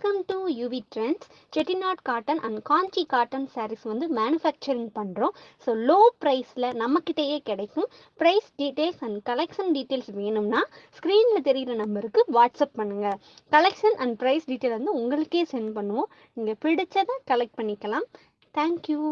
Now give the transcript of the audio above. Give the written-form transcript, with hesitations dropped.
Welcome to UV Trendz. Chettinad Cotten and kanchi cotton sarees வந்து manufacturing பண்றோம். So low priceல நம்மக்கிட்டேயே கிடைக்கும். Price details and collection details வேணும்னா ஸ்க்ரீன்ல தெரியுற நம்பருக்கு வாட்ஸ்அப் பண்ணுங்க. Collection and price detail வந்து உங்களுக்கே சென்ட் பண்ணுவோம். நீங்க பிடிச்சதை கலெக்ட் பண்ணிக்கலாம். Thank you.